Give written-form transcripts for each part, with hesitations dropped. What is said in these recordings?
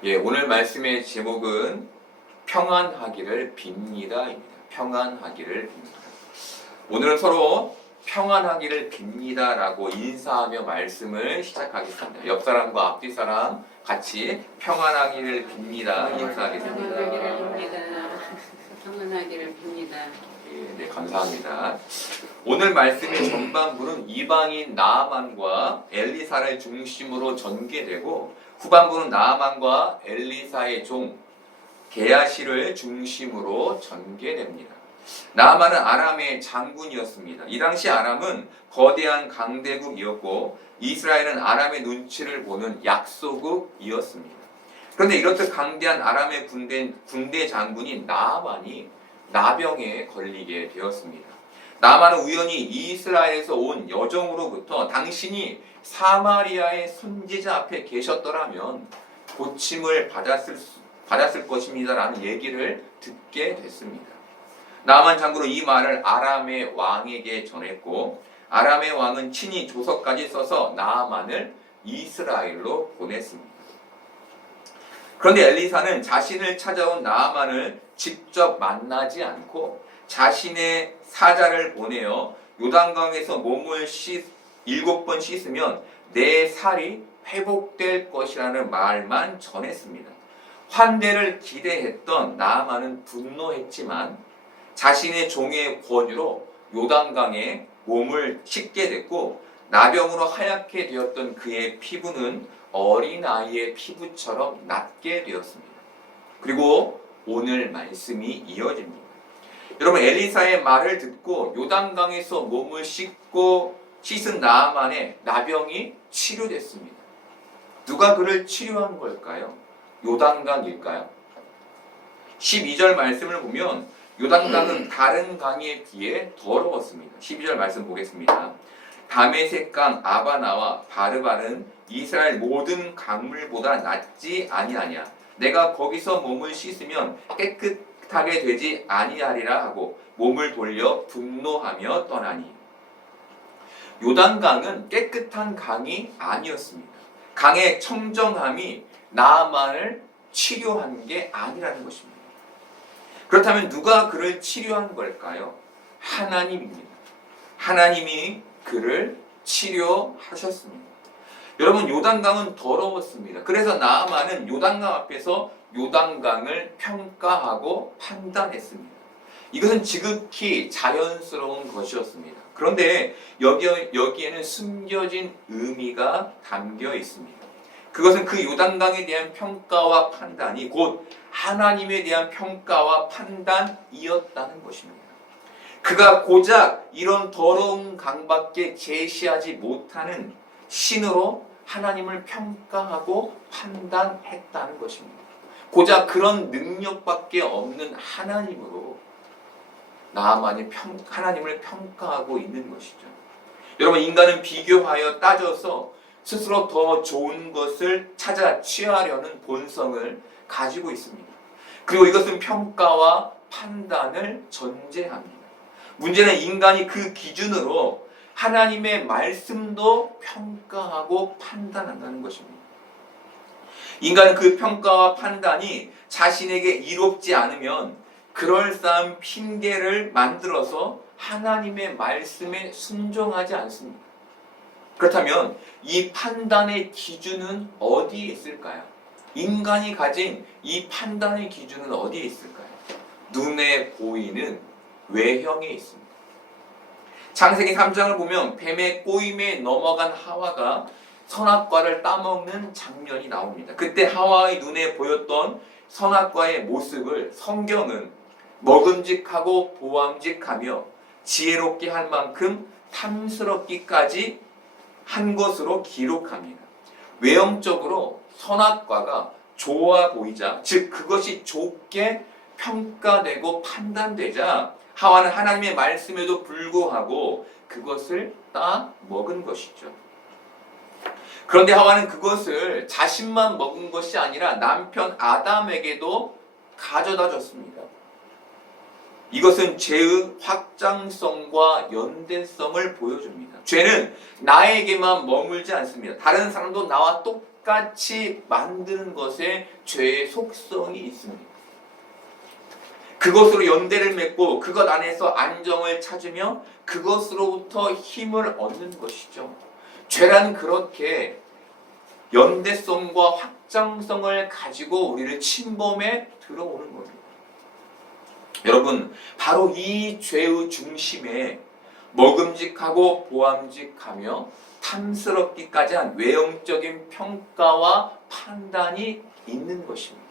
오늘 말씀의 제목은 평안하기를 빕니다입니다. 평안하기를 빕니다. 오늘은 서로 평안하기를 빕니다라고 인사하며 말씀을 시작하겠습니다. 옆 사람과 앞뒤 사람 같이 평안하기를 빕니다. 인사하겠습니다. 평안하기를 빕니다. 네, 감사합니다. 오늘 말씀의 전반부는 이방인 나아만과 엘리사를 중심으로 전개되고 후반부는 나아만과 엘리사의 종 게하시를 중심으로 전개됩니다. 나아만은 아람의 장군이었습니다. 이 당시 아람은 거대한 강대국이었고 이스라엘은 아람의 눈치를 보는 약소국이었습니다. 그런데 이렇듯 강대한 아람의 군대 장군인 나아만이 나병에 걸리게 되었습니다. 나아만은 우연히 이스라엘에서 온 여종으로부터 당신이 사마리아의 선지자 앞에 계셨더라면 고침을 받았을 것입니다라는 얘기를 듣게 됐습니다. 나아만 장군은 이 말을 아람의 왕에게 전했고 아람의 왕은 친히 조서까지 써서 나아만을 이스라엘로 보냈습니다. 그런데 엘리사는 자신을 찾아온 나아만을 직접 만나지 않고 자신의 사자를 보내어 요단강에서 몸을 7번 씻으면 내 살이 회복될 것이라는 말만 전했습니다. 환대를 기대했던 나아만은 분노했지만 자신의 종의 권유로 요단강에 몸을 씻게 됐고 나병으로 하얗게 되었던 그의 피부는 어린아이의 피부처럼 낫게 되었습니다. 그리고 오늘 말씀이 이어집니다. 여러분, 엘리사의 말을 듣고 요단강에서 몸을 씻은 나아만의 나병이 치료됐습니다. 누가 그를 치료한 걸까요? 요단강일까요? 12절 말씀을 보면 요단강은 다른 강에 비해 더러웠습니다. 12절 말씀 보겠습니다. 다메섹강 아바나와 바르바는 이스라엘 모든 강물보다 낫지 아니하냐. 내가 거기서 몸을 씻으면 깨끗하게 되지 아니하리라 하고 몸을 돌려 분노하며 떠나니. 요단강은 깨끗한 강이 아니었습니다. 강의 청정함이 나아만을 치료한 게 아니라는 것입니다. 그렇다면 누가 그를 치료한 걸까요? 하나님입니다. 하나님이 그를 치료하셨습니다. 여러분, 요단강은 더러웠습니다. 그래서 나아만은 요단강 앞에서 요단강을 평가하고 판단했습니다. 이것은 지극히 자연스러운 것이었습니다. 그런데 여기에는 숨겨진 의미가 담겨 있습니다. 그것은 그 요단강에 대한 평가와 판단이 곧 하나님에 대한 평가와 판단이었다는 것입니다. 그가 고작 이런 더러운 강밖에 제시하지 못하는 신으로 하나님을 평가하고 판단했다는 것입니다. 고작 그런 능력밖에 없는 하나님으로 나아만이 하나님을 평가하고 있는 것이죠. 여러분, 인간은 비교하여 따져서 스스로 더 좋은 것을 찾아 취하려는 본성을 가지고 있습니다. 그리고 이것은 평가와 판단을 전제합니다. 문제는 인간이 그 기준으로 하나님의 말씀도 평가하고 판단한다는 것입니다. 인간은 그 평가와 판단이 자신에게 이롭지 않으면 그럴싸한 핑계를 만들어서 하나님의 말씀에 순종하지 않습니다. 그렇다면 이 판단의 기준은 어디에 있을까요? 인간이 가진 이 판단의 기준은 어디에 있을까요? 눈에 보이는 외형에 있습니다. 창세기 3장을 보면 뱀의 꼬임에 넘어간 하와가 선악과를 따먹는 장면이 나옵니다. 그때 하와의 눈에 보였던 선악과의 모습을 성경은 먹음직하고 보암직하며 지혜롭게 할 만큼 탐스럽기까지 한 것으로 기록합니다. 외형적으로 선악과가 좋아 보이자, 즉 그것이 좋게 평가되고 판단되자 하와는 하나님의 말씀에도 불구하고 그것을 따 먹은 것이죠. 그런데 하와는 그것을 자신만 먹은 것이 아니라 남편 아담에게도 가져다 줬습니다. 이것은 죄의 확장성과 연대성을 보여줍니다. 죄는 나에게만 머물지 않습니다. 다른 사람도 나와 똑같이 똑같이 만드는 것에 죄의 속성이 있습니다. 그것으로 연대를 맺고 그것 안에서 안정을 찾으며 그것으로부터 힘을 얻는 것이죠. 죄란 그렇게 연대성과 확장성을 가지고 우리를 침범해 들어오는 겁니다. 여러분, 바로 이 죄의 중심에 먹음직하고 보암직하며 탐스럽기까지 한 외형적인 평가와 판단이 있는 것입니다.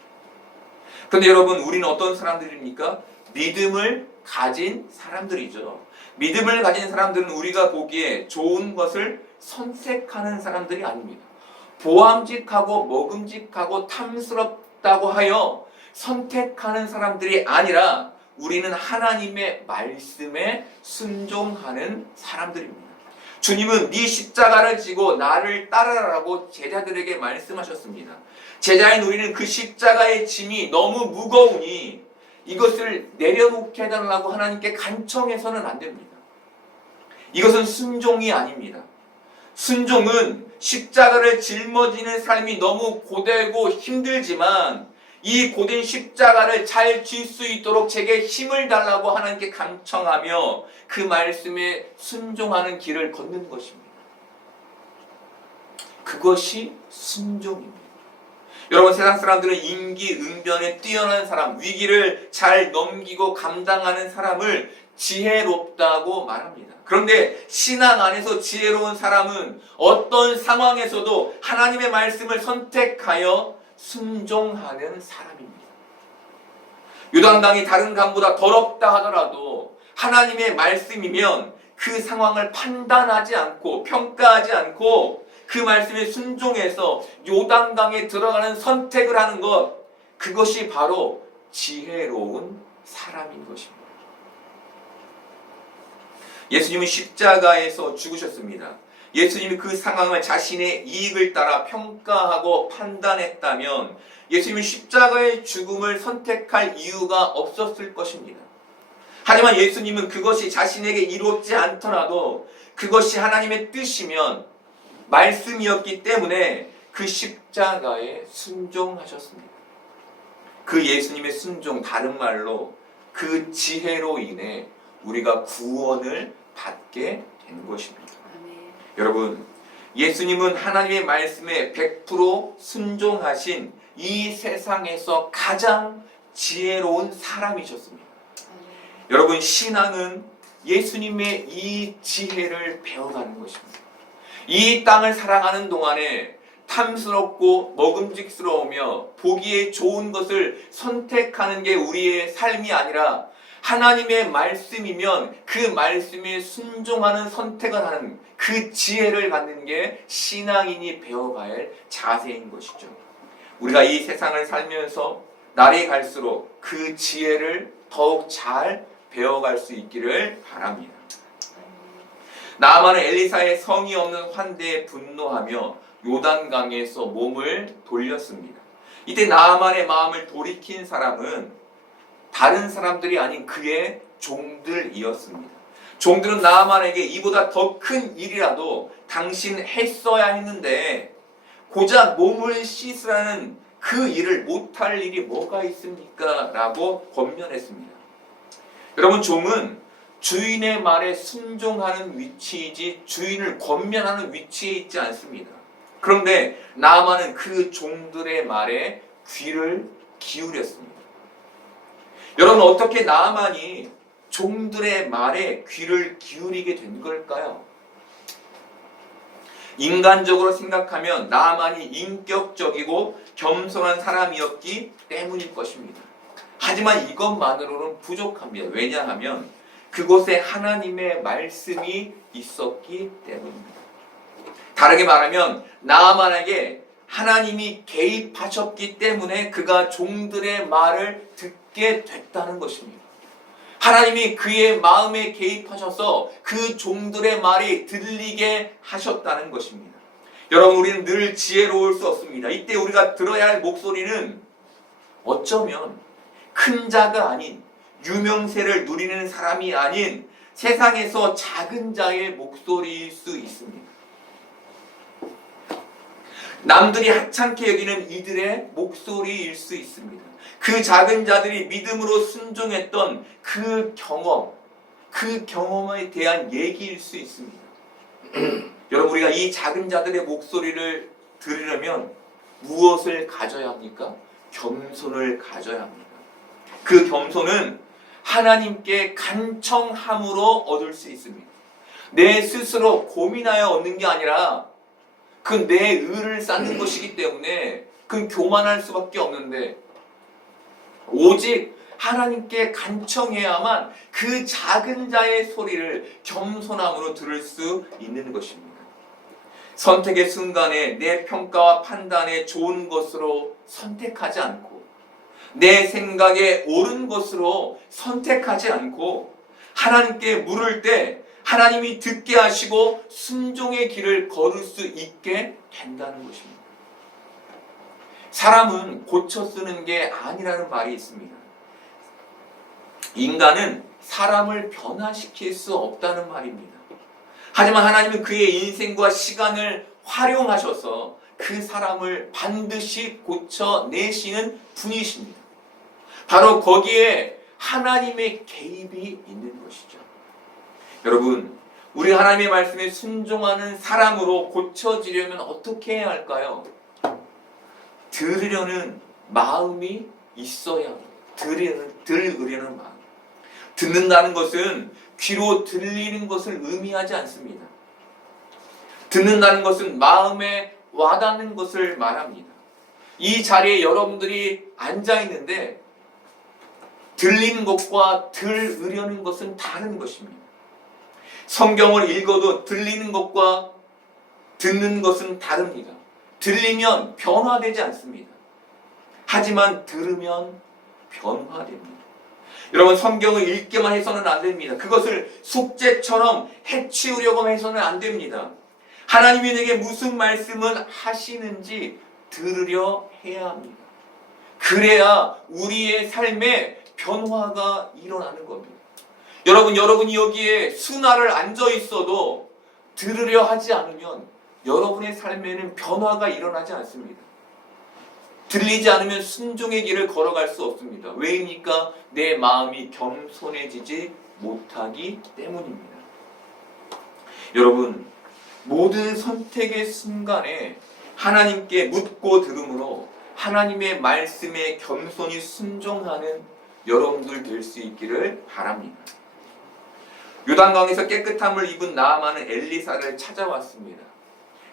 그런데 여러분, 우리는 어떤 사람들입니까? 믿음을 가진 사람들이죠. 믿음을 가진 사람들은 우리가 보기에 좋은 것을 선택하는 사람들이 아닙니다. 보암직하고 먹음직하고 탐스럽다고 하여 선택하는 사람들이 아니라 우리는 하나님의 말씀에 순종하는 사람들입니다. 주님은 네 십자가를 지고 나를 따르라고 제자들에게 말씀하셨습니다. 제자인 우리는 그 십자가의 짐이 너무 무거우니 이것을 내려놓게 해달라고 하나님께 간청해서는 안 됩니다. 이것은 순종이 아닙니다. 순종은 십자가를 짊어지는 삶이 너무 고되고 힘들지만 이 고된 십자가를 잘 질 수 있도록 제게 힘을 달라고 하나님께 간청하며 그 말씀에 순종하는 길을 걷는 것입니다. 그것이 순종입니다. 여러분, 세상 사람들은 임기응변에 뛰어난 사람, 위기를 잘 넘기고 감당하는 사람을 지혜롭다고 말합니다. 그런데 신앙 안에서 지혜로운 사람은 어떤 상황에서도 하나님의 말씀을 선택하여 순종하는 사람입니다. 요단강이 다른 강보다 더럽다 하더라도 하나님의 말씀이면 그 상황을 판단하지 않고 평가하지 않고 그 말씀에 순종해서 요단강에 들어가는 선택을 하는 것, 그것이 바로 지혜로운 사람인 것입니다. 예수님은 십자가에서 죽으셨습니다. 예수님이 그 상황을 자신의 이익을 따라 평가하고 판단했다면 예수님은 십자가의 죽음을 선택할 이유가 없었을 것입니다. 하지만 예수님은 그것이 자신에게 이롭지 않더라도 그것이 하나님의 뜻이면 말씀이었기 때문에 그 십자가에 순종하셨습니다. 그 예수님의 순종, 다른 말로 그 지혜로 인해 우리가 구원을 받게 된 것입니다. 여러분, 예수님은 하나님의 말씀에 100% 순종하신 이 세상에서 가장 지혜로운 사람이셨습니다. 여러분, 신앙은 예수님의 이 지혜를 배워가는 것입니다. 이 땅을 살아가는 동안에 탐스럽고 먹음직스러우며 보기에 좋은 것을 선택하는 게 우리의 삶이 아니라 하나님의 말씀이면 그 말씀에 순종하는 선택을 하는 그 지혜를 갖는 게 신앙인이 배워가야 할 자세인 것이죠. 우리가 이 세상을 살면서 날이 갈수록 그 지혜를 더욱 잘 배워갈 수 있기를 바랍니다. 나아만은 엘리사의 성의 없는 환대에 분노하며 요단강에서 몸을 돌렸습니다. 이때 나아만의 마음을 돌이킨 사람은 다른 사람들이 아닌 그의 종들이었습니다. 종들은 나아만에게 이보다 더 큰 일이라도 당신 했어야 했는데 고작 몸을 씻으라는 그 일을 못할 일이 뭐가 있습니까? 라고 권면했습니다. 여러분, 종은 주인의 말에 순종하는 위치이지 주인을 권면하는 위치에 있지 않습니다. 그런데 나아만은 그 종들의 말에 귀를 기울였습니다. 여러분, 어떻게 나아만이 종들의 말에 귀를 기울이게 된 걸까요? 인간적으로 생각하면 나아만이 인격적이고 겸손한 사람이었기 때문일 것입니다. 하지만 이것만으로는 부족합니다. 왜냐하면 그곳에 하나님의 말씀이 있었기 때문입니다. 다르게 말하면 나아만에게 하나님이 개입하셨기 때문에 그가 종들의 말을 듣게 됐다는 것입니다. 하나님이 그의 마음에 개입하셔서 그 종들의 말이 들리게 하셨다는 것입니다. 여러분, 우리는 늘 지혜로울 수 없습니다. 이때 우리가 들어야 할 목소리는 어쩌면 큰 자가 아닌, 유명세를 누리는 사람이 아닌 세상에서 작은 자의 목소리일 수 있습니다. 남들이 하찮게 여기는 이들의 목소리일 수 있습니다. 그 작은 자들이 믿음으로 순종했던 그 경험에 대한 얘기일 수 있습니다. 여러분, 우리가 이 작은 자들의 목소리를 들으려면 무엇을 가져야 합니까? 겸손을 가져야 합니다. 그 겸손은 하나님께 간청함으로 얻을 수 있습니다. 내 스스로 고민하여 얻는 게 아니라 그 내 의를 쌓는 것이기 때문에 그 교만할 수밖에 없는데, 오직 하나님께 간청해야만 그 작은 자의 소리를 겸손함으로 들을 수 있는 것입니다. 선택의 순간에 내 평가와 판단에 좋은 것으로 선택하지 않고, 내 생각에 옳은 것으로 선택하지 않고, 하나님께 물을 때 하나님이 듣게 하시고 순종의 길을 걸을 수 있게 된다는 것입니다. 사람은 고쳐 쓰는 게 아니라는 말이 있습니다. 인간은 사람을 변화시킬 수 없다는 말입니다. 하지만 하나님은 그의 인생과 시간을 활용하셔서 그 사람을 반드시 고쳐내시는 분이십니다. 바로 거기에 하나님의 개입이 있는 것이죠. 여러분, 우리 하나님의 말씀에 순종하는 사람으로 고쳐지려면 어떻게 해야 할까요? 들으려는 마음이 있어야 합니다. 들으려는 마음. 듣는다는 것은 귀로 들리는 것을 의미하지 않습니다. 듣는다는 것은 마음에 와닿는 것을 말합니다. 이 자리에 여러분들이 앉아 있는데 들리는 것과 들으려는 것은 다른 것입니다. 성경을 읽어도 들리는 것과 듣는 것은 다릅니다. 들리면 변화되지 않습니다. 하지만 들으면 변화됩니다. 여러분, 성경을 읽기만 해서는 안 됩니다. 그것을 숙제처럼 해치우려고 해서는 안 됩니다. 하나님이 내게 무슨 말씀을 하시는지 들으려 해야 합니다. 그래야 우리의 삶에 변화가 일어나는 겁니다. 여러분이 여기에 수날을 앉아 있어도 들으려 하지 않으면 여러분의 삶에는 변화가 일어나지 않습니다. 들리지 않으면 순종의 길을 걸어갈 수 없습니다. 왜입니까? 내 마음이 겸손해지지 못하기 때문입니다. 여러분, 모든 선택의 순간에 하나님께 묻고 들음으로 하나님의 말씀에 겸손히 순종하는 여러분들 될 수 있기를 바랍니다. 요단강에서 깨끗함을 입은 나아만은 엘리사를 찾아왔습니다.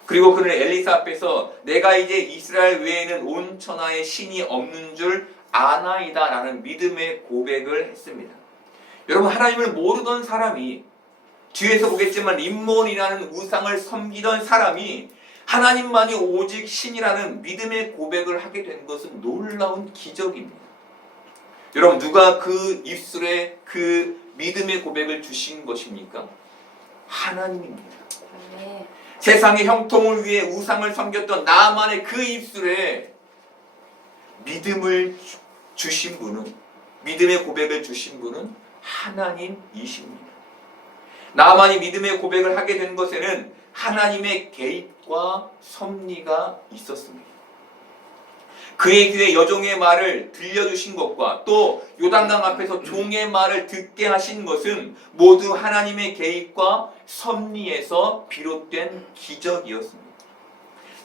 그리고 그는 엘리사 앞에서 내가 이제 이스라엘 외에는 온 천하에 신이 없는 줄 아나이다 라는 믿음의 고백을 했습니다. 여러분, 하나님을 모르던 사람이, 뒤에서 보겠지만 림몬이라는 우상을 섬기던 사람이 하나님만이 오직 신이라는 믿음의 고백을 하게 된 것은 놀라운 기적입니다. 여러분, 누가 그 입술에 그 믿음의 고백을 주신 것입니까? 하나님입니다. 네. 세상의 형통을 위해 우상을 섬겼던 나아만의 그 입술에 믿음을 주신 분은, 믿음의 고백을 주신 분은 하나님이십니다. 나아만이 믿음의 고백을 하게 된 것에는 하나님의 개입과 섭리가 있었습니다. 그의 귀에 여종의 말을 들려주신 것과 또 요단강 앞에서 종의 말을 듣게 하신 것은 모두 하나님의 개입과 섭리에서 비롯된 기적이었습니다.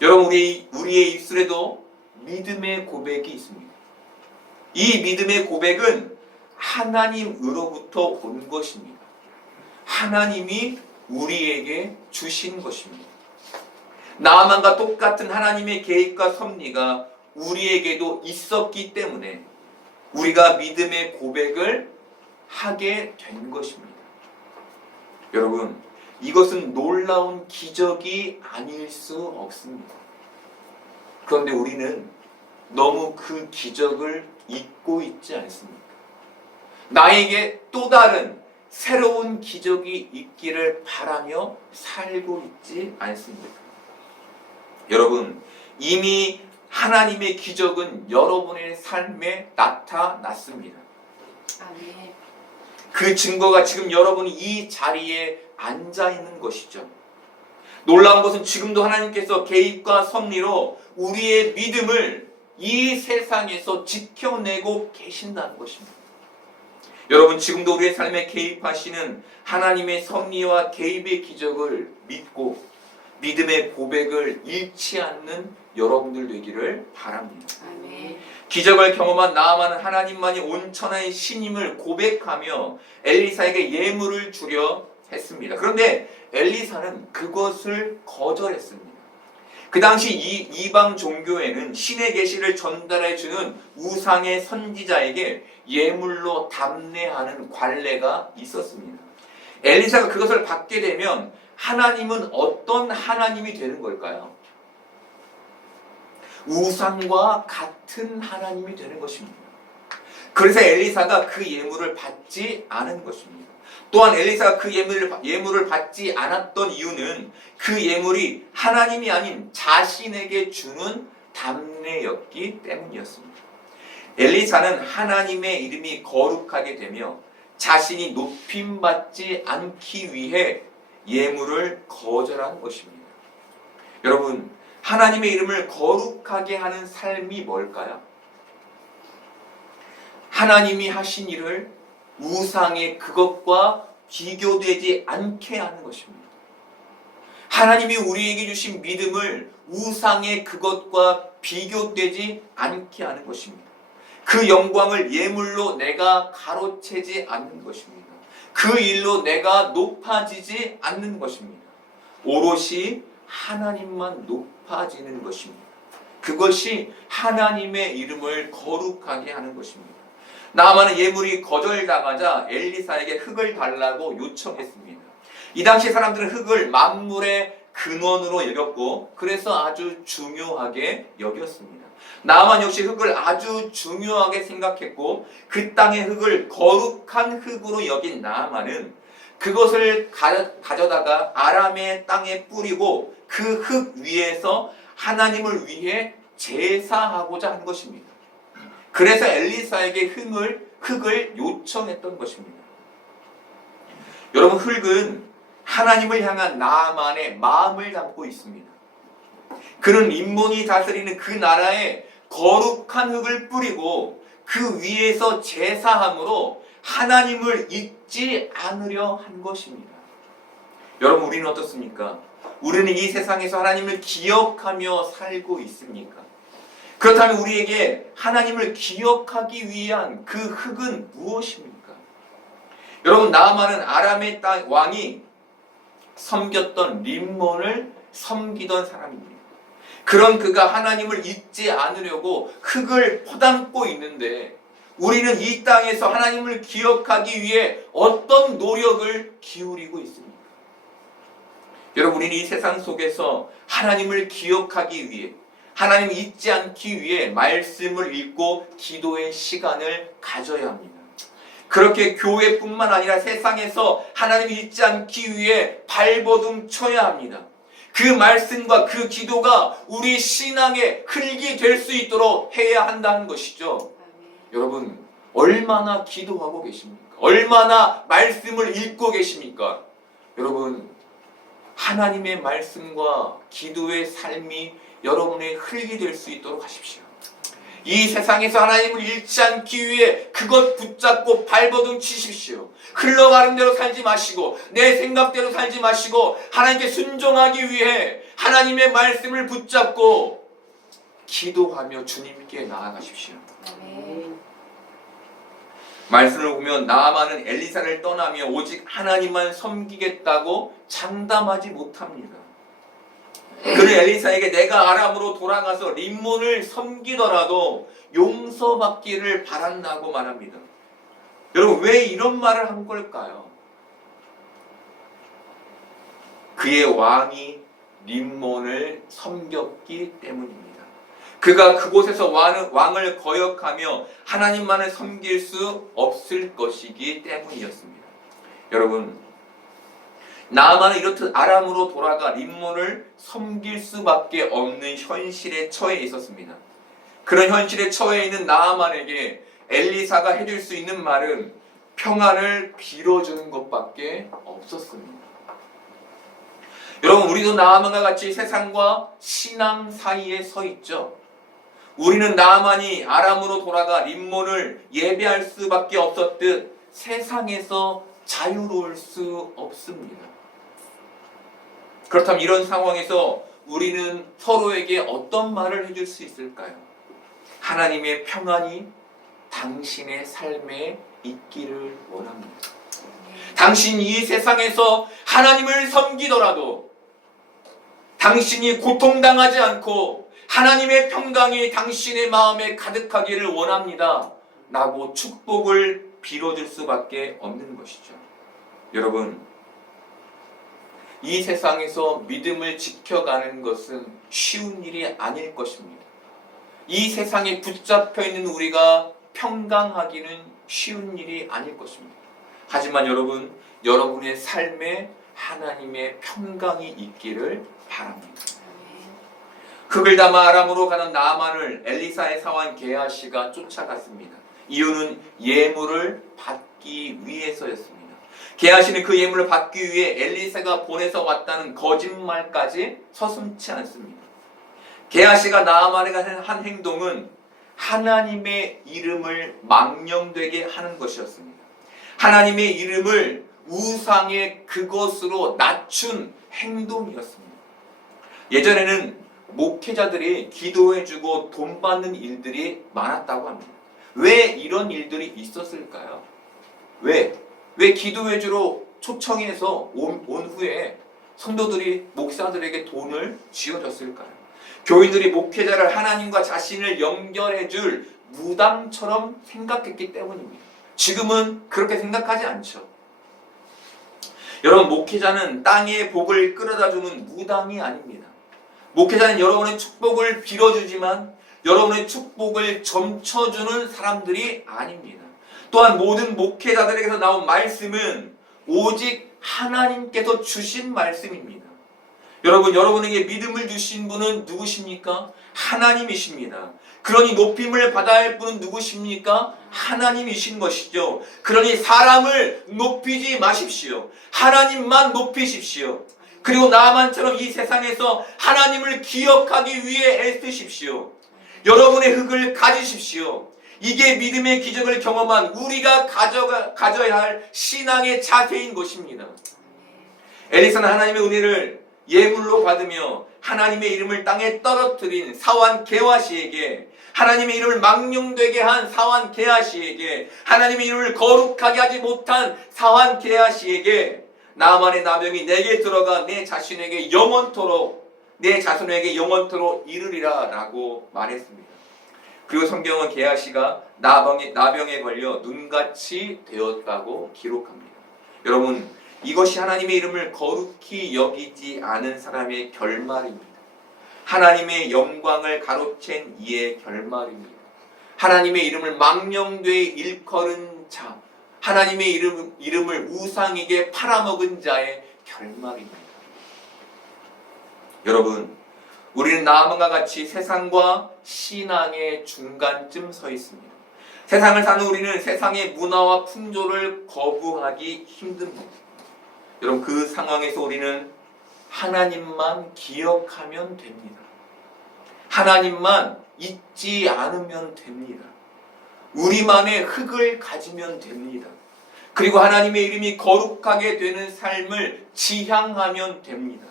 여러분, 우리의 입술에도 믿음의 고백이 있습니다. 이 믿음의 고백은 하나님으로부터 온 것입니다. 하나님이 우리에게 주신 것입니다. 나아만과 똑같은 하나님의 계획과 섭리가 우리에게도 있었기 때문에 우리가 믿음의 고백을 하게 된 것입니다. 여러분, 이것은 놀라운 기적이 아닐 수 없습니다. 그런데 우리는 너무 그 기적을 잊고 있지 않습니까? 나에게 또 다른 새로운 기적이 있기를 바라며 살고 있지 않습니까? 여러분, 이미 하나님의 기적은 여러분의 삶에 나타났습니다. 아멘. 그 증거가 지금 여러분이 이 자리에 앉아 있는 것이죠. 놀라운 것은 지금도 하나님께서 개입과 섭리로 우리의 믿음을 이 세상에서 지켜내고 계신다는 것입니다. 여러분, 지금도 우리의 삶에 개입하시는 하나님의 섭리와 개입의 기적을 믿고 믿음의 고백을 잃지 않는 여러분들 되기를 바랍니다. 아멘. 기적을 경험한 나아만은 하나님만이 온천하의 신임을 고백하며 엘리사에게 예물을 주려 했습니다. 그런데 엘리사는 그것을 거절했습니다. 그 당시 이방 종교에는 신의 계시를 전달해 주는 우상의 선지자에게 예물로 담례하는 관례가 있었습니다. 엘리사가 그것을 받게 되면 하나님은 어떤 하나님이 되는 걸까요? 우상과 같은 하나님이 되는 것입니다. 그래서 엘리사가 그 예물을 받지 않은 것입니다. 또한 엘리사가 그 예물을 받지 않았던 이유는 그 예물이 하나님이 아닌 자신에게 주는 담례였기 때문이었습니다. 엘리사는 하나님의 이름이 거룩하게 되며 자신이 높임받지 않기 위해 예물을 거절한 것입니다. 여러분, 하나님의 이름을 거룩하게 하는 삶이 뭘까요? 하나님이 하신 일을 우상의 그것과 비교되지 않게 하는 것입니다. 하나님이 우리에게 주신 믿음을 우상의 그것과 비교되지 않게 하는 것입니다. 그 영광을 예물로 내가 가로채지 않는 것입니다. 그 일로 내가 높아지지 않는 것입니다. 오롯이 하나님만 높아지는 것입니다. 그것이 하나님의 이름을 거룩하게 하는 것입니다. 나아만은 예물이 거절당하자 엘리사에게 흙을 달라고 요청했습니다. 이 당시 사람들은 흙을 만물의 근원으로 여겼고 그래서 아주 중요하게 여겼습니다. 나아만 역시 흙을 아주 중요하게 생각했고 그 땅의 흙을 거룩한 흙으로 여긴 나아만은 그것을 가져다가 아람의 땅에 뿌리고 그 흙 위에서 하나님을 위해 제사하고자 한 것입니다. 그래서 엘리사에게 흙을 요청했던 것입니다. 여러분, 흙은 하나님을 향한 나아만의 마음을 담고 있습니다. 그는 림몬이 다스리는 그 나라에 거룩한 흙을 뿌리고 그 위에서 제사함으로 하나님을 잊지 않으려 한 것입니다. 여러분, 우리는 어떻습니까? 우리는 이 세상에서 하나님을 기억하며 살고 있습니까? 그렇다면 우리에게 하나님을 기억하기 위한 그 흙은 무엇입니까? 여러분, 나아만은 아람의 땅 왕이 섬겼던 림몬을 섬기던 사람입니다. 그런 그가 하나님을 잊지 않으려고 흙을 퍼담고 있는데 우리는 이 땅에서 하나님을 기억하기 위해 어떤 노력을 기울이고 있습니까? 여러분, 우리는 이 세상 속에서 하나님을 기억하기 위해 하나님을 잊지 않기 위해 말씀을 읽고 기도의 시간을 가져야 합니다. 그렇게 교회뿐만 아니라 세상에서 하나님을 잊지 않기 위해 발버둥 쳐야 합니다. 그 말씀과 그 기도가 우리 신앙의 흙이 될 수 있도록 해야 한다는 것이죠. 여러분, 얼마나 기도하고 계십니까? 얼마나 말씀을 읽고 계십니까? 여러분, 하나님의 말씀과 기도의 삶이 여러분의 흙이 될 수 있도록 하십시오. 이 세상에서 하나님을 잃지 않기 위해 그것 붙잡고 발버둥 치십시오. 흘러가는 대로 살지 마시고 내 생각대로 살지 마시고 하나님께 순종하기 위해 하나님의 말씀을 붙잡고 기도하며 주님께 나아가십시오. 말씀을 보면 나아만은 엘리사를 떠나며 오직 하나님만 섬기겠다고 장담하지 못합니다. 그는 엘리사에게 내가 아람으로 돌아가서 림몬을 섬기더라도 용서받기를 바란다고 말합니다. 여러분, 왜 이런 말을 한 걸까요? 그의 왕이 림몬을 섬겼기 때문입니다. 그가 그곳에서 왕을 거역하며 하나님만을 섬길 수 없을 것이기 때문이었습니다. 여러분, 나아만은 이렇듯 아람으로 돌아가 림몬을 섬길 수밖에 없는 현실에 처해 있었습니다. 그런 현실에 처해 있는 나아만에게 엘리사가 해줄 수 있는 말은 평안을 빌어주는 것밖에 없었습니다. 여러분, 우리도 나아만과 같이 세상과 신앙 사이에 서 있죠. 우리는 나아만이 아람으로 돌아가 림몬을 예배할 수밖에 없었듯 세상에서 자유로울 수 없습니다. 그렇다면 이런 상황에서 우리는 서로에게 어떤 말을 해줄 수 있을까요? 하나님의 평안이 당신의 삶에 있기를 원합니다. 당신 이 세상에서 하나님을 섬기더라도 당신이 고통당하지 않고 하나님의 평강이 당신의 마음에 가득하기를 원합니다. 라고 축복을 빌어줄 수밖에 없는 것이죠. 여러분, 이 세상에서 믿음을 지켜가는 것은 쉬운 일이 아닐 것입니다. 이 세상에 붙잡혀 있는 우리가 평강하기는 쉬운 일이 아닐 것입니다. 하지만 여러분, 여러분의 삶에 하나님의 평강이 있기를 바랍니다. 흙을 담아 아람으로 가는 나아만을 엘리사의 사환 게하시가 쫓아갔습니다. 이유는 예물을 받기 위해서였습니다. 게하시는 그 예물을 받기 위해 엘리사가 보내서 왔다는 거짓말까지 서슴지 않습니다. 게하시가 나아만에게 한 행동은 하나님의 이름을 망령되게 하는 것이었습니다. 하나님의 이름을 우상의 그것으로 낮춘 행동이었습니다. 예전에는 목회자들이 기도해주고 돈 받는 일들이 많았다고 합니다. 왜 이런 일들이 있었을까요? 왜 기도해주러 초청해서 온 후에 성도들이 목사들에게 돈을 쥐어줬을까요? 교인들이 목회자를 하나님과 자신을 연결해줄 무당처럼 생각했기 때문입니다. 지금은 그렇게 생각하지 않죠. 여러분, 목회자는 땅의 복을 끌어다주는 무당이 아닙니다. 목회자는 여러분의 축복을 빌어주지만 여러분의 축복을 점쳐주는 사람들이 아닙니다. 또한 모든 목회자들에게서 나온 말씀은 오직 하나님께서 주신 말씀입니다. 여러분, 여러분에게 믿음을 주신 분은 누구십니까? 하나님이십니다. 그러니 높임을 받아야 할 분은 누구십니까? 하나님이신 것이죠. 그러니 사람을 높이지 마십시오. 하나님만 높이십시오. 그리고 나만처럼 이 세상에서 하나님을 기억하기 위해 애쓰십시오. 여러분의 흙을 가지십시오. 이게 믿음의 기적을 경험한 우리가 가져야 할 신앙의 자세인 것입니다. 엘리사는 하나님의 은혜를 예물로 받으며 하나님의 이름을 땅에 떨어뜨린 사환 게하시에게, 하나님의 이름을 망령되게 한 사환 게하시에게, 하나님의 이름을 거룩하게 하지 못한 사환 게하시에게 나만의 나병이 내게 들어가 내 자신에게 영원토록 이르리라 라고 말했습니다. 그리고 성경은 게하시가 나병에 걸려 눈같이 되었다고 기록합니다. 여러분, 이것이 하나님의 이름을 거룩히 여기지 않은 사람의 결말입니다. 하나님의 영광을 가로챈 이의 결말입니다. 하나님의 이름을 망령되이 일컬은 자, 하나님의 이름을 우상에게 팔아먹은 자의 결말입니다. 여러분, 우리는 나아만과 같이 세상과 신앙의 중간쯤 서 있습니다. 세상을 사는 우리는 세상의 문화와 풍조를 거부하기 힘듭니다. 여러분, 그 상황에서 우리는 하나님만 기억하면 됩니다. 하나님만 잊지 않으면 됩니다. 우리만의 흙을 가지면 됩니다. 그리고 하나님의 이름이 거룩하게 되는 삶을 지향하면 됩니다.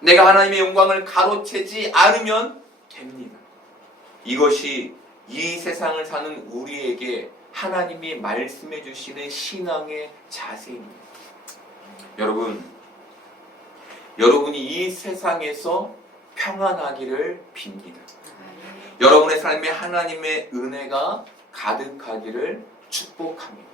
내가 하나님의 영광을 가로채지 않으면 됩니다. 이것이 이 세상을 사는 우리에게 하나님이 말씀해 주시는 신앙의 자세입니다. 여러분이 이 세상에서 평안하기를 빕니다. 여러분의 삶에 하나님의 은혜가 가득하기를 축복합니다.